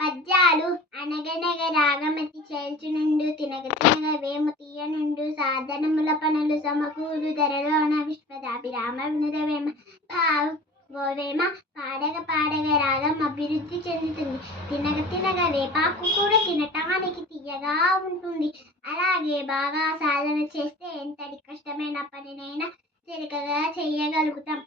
పద్యాలు అనగనగ రాగమతి చేల్చునుండు తినగ తినగ వేము తీయనుండు సాధనముల పనులు సమకూరు ధరలోన విశ్వదాభిరామ వినురవేమ ఓవేమ పాడగ పాడగ రాగం అభివృద్ధి చెందుతుంది. తినగ తినగ వేపాకు కూడా తినటానికి తీయగా ఉంటుంది. అలాగే బాగా సాధన చేస్తే ఎంతటి కష్టమైన పనినైనా తేలికగా చేయగలుగుతాం.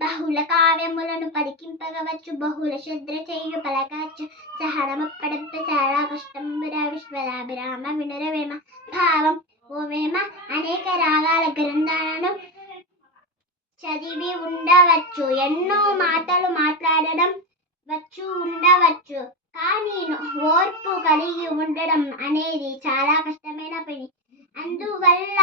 బహుళ కావ్యములను పరికింపగవచ్చు, బహుళ శ్రద్ధ చేయు పలకవచ్చు. సహనమప్పడంత చాలా కష్టంబురా విశ్వదాభిరామ వినురవేమ. భావం ఓవేమ అనేక రాగాల గ్రంథాలను చదివి ఉండవచ్చు, ఎన్నో మాటలు మాట్లాడడం ఉండవచ్చు, కానీ ఓర్పు కలిగి ఉండడం అనేది చాలా కష్టమైన పని. అందువల్ల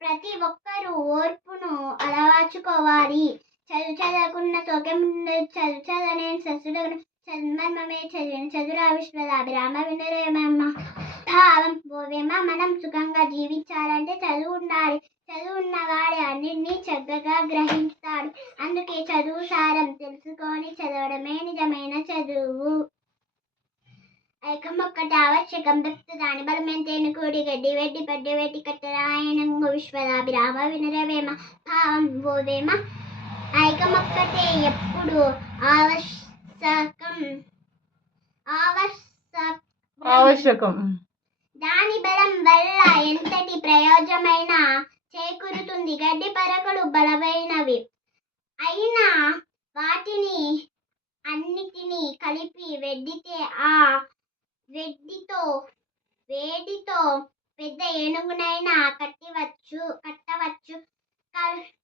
ప్రతి ఒక్కరూ ఓర్పును అలవర్చుకోవాలి. చదువుకున్న సోక్యం చదువుచదనేని ససుడను చదుమర్మమే చదివిన చదురా విశ్వదాభిరామ వినురవేమ. భావం ఓవేమ మనం సుఖంగా జీవించాలంటే చదువు ఉండాలి. చదువు ఉన్నవాడే అన్నింటినీ చక్కగా గ్రహిస్తాడు. అందుకే చదువు సారం తెలుసుకొని చదవడమే నిజమైన చదువు. ఐకమొక్కటి ఆవశ్యకం భక్తి దాని బలమెంతేను కూడి గడ్డి వెడ్డి పడ్డి వెడ్డి కట్టరాయణంగు విశ్వదాభిరామ వినురవేమ. భావం ఓవేమ ఐకమొక్కటే ఎప్పుడు ఆవశ్యకం. దాని బలం వల్ల ఎంతటి ప్రయోజనమైనా చేకూరుతుంది. గడ్డి పరకలు బలమైనవి అయినా వాటిని అన్నిటినీ కలిపి వెడ్డితే ఆ వేడితో పెద్ద ఏనుగునైనా కట్టవచ్చు.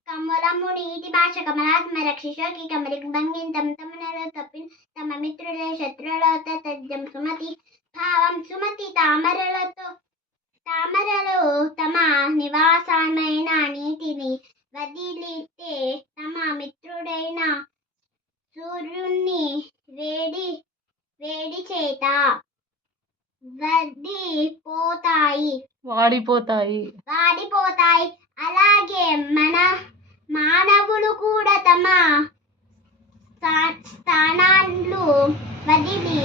కమలము నీటి భాష కమలాత్మ రక్షిషోకి కమలికి భంగితం తమనలో తప్పిన తమ మిత్రుల శత్రులతో తథ్యం సుమతి. భావం సుమతి తామరలు తమ నివాసమైన నీటిని వదిలితే తమ మిత్రుడైన సూర్యుని వేడి చేత వాడిపోతాయి. అలాగే మానవులు కూడా తమ స్థానాలు వదిలి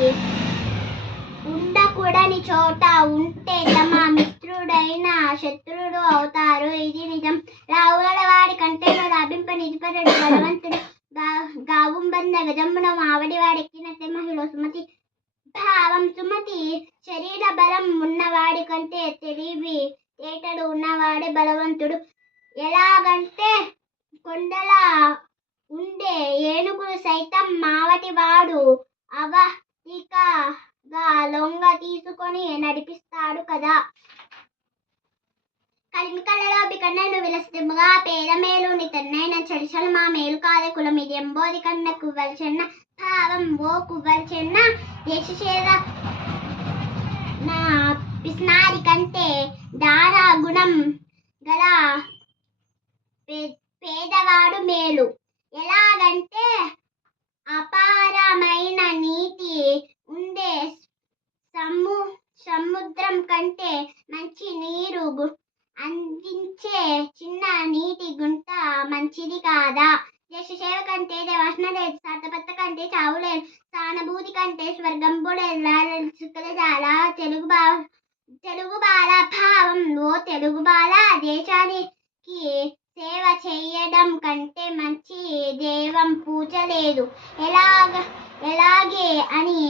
ఉండకూడని చోట ఉంటే తమ మిత్రుడైన శత్రుడు అవుతారు. ఇది నిజం. రావుగల వాడి కంటేనో లాభింప నిధిపరుడు బలవంతుడు గావుంబంద గజమ్మున ఆవడి వాడెక్కినట్టే మహిళ సుమతి. భావం సుమతి శరీర బలం ఉన్నవాడి కంటే తెలివి తేటలు ఉన్నవాడే బలవంతుడు. ఎలాగంటే కొండల ఉండే ఏనుగులు సైతం మావటి వాడు అవతికగా లొంగ తీసుకొని నడిపిస్తాడు కదా. కలిమి కళ్ళలో బికన్నను విలసిముగా పేద మేలుని తన్నైన చడిచలు మా మేలు కాదే కులం ఇది ఎంబోది కన్న కువ్వల్చెన్న. భావం ఓ కువ్వల్చెన్న దేశచేద నా పిస్నారి కంటే దాన గుణం గల పేదవాడు మేలు. ఎలాగంటే అపారమైన నీటి ఉండే సముద్రం కంటే మంచి నీరు అందించే చిన్న నీటి గుంట మంచిది కాదా. దేశ సేవ కంటే దేవాసన లేదు, సాతపత్త కంటే చావు లేదు, సానుభూతి కంటే స్వర్గంపు లేదు. చాలా తెలుగు బాల. భావం ఓ తెలుగు బాల దేశానికి సేవ చేయడం కంటే మంచి దేవం పూజ లేదు. ఎలాగే అని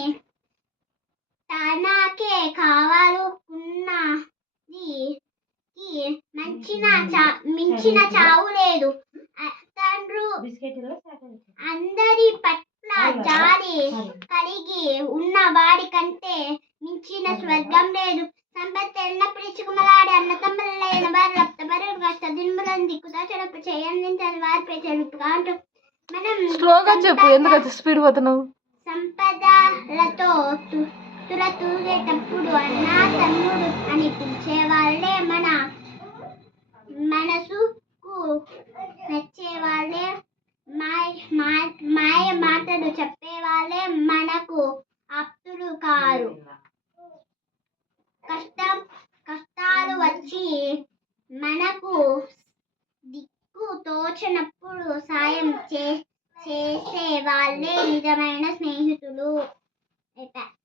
తనకే కావాలనుకున్నది మించిన చావు లేదు. అందరి పట్ల జాలి కలిగి ఉన్న వాడి కంటే మించిన స్వర్గం లేదు. సంపత్తి ఎన్నప్పుడు చికుమలాడి అన్న తమ్ములైన వారు రక్తపరుడు కష్టదిన్ములను దిక్కుదా చెడుపు చేయందించని వారిపై చెడుపుగా అంటూ మనం సంపదలతో తురతూగేటప్పుడు అన్న తమ్ముడు అని పిలిచే వాళ్ళే మన మనసుకు నచ్చేవాళ్ళే. మాయ మాటలు చెప్పేవాళ్ళే మనకు ఆప్తులు కారు. కష్టాలు వచ్చి మనకు దిక్కు తోచనప్పుడు సాయం చేసే వాళ్ళే నిజమైన స్నేహితులు. అయిపోయా.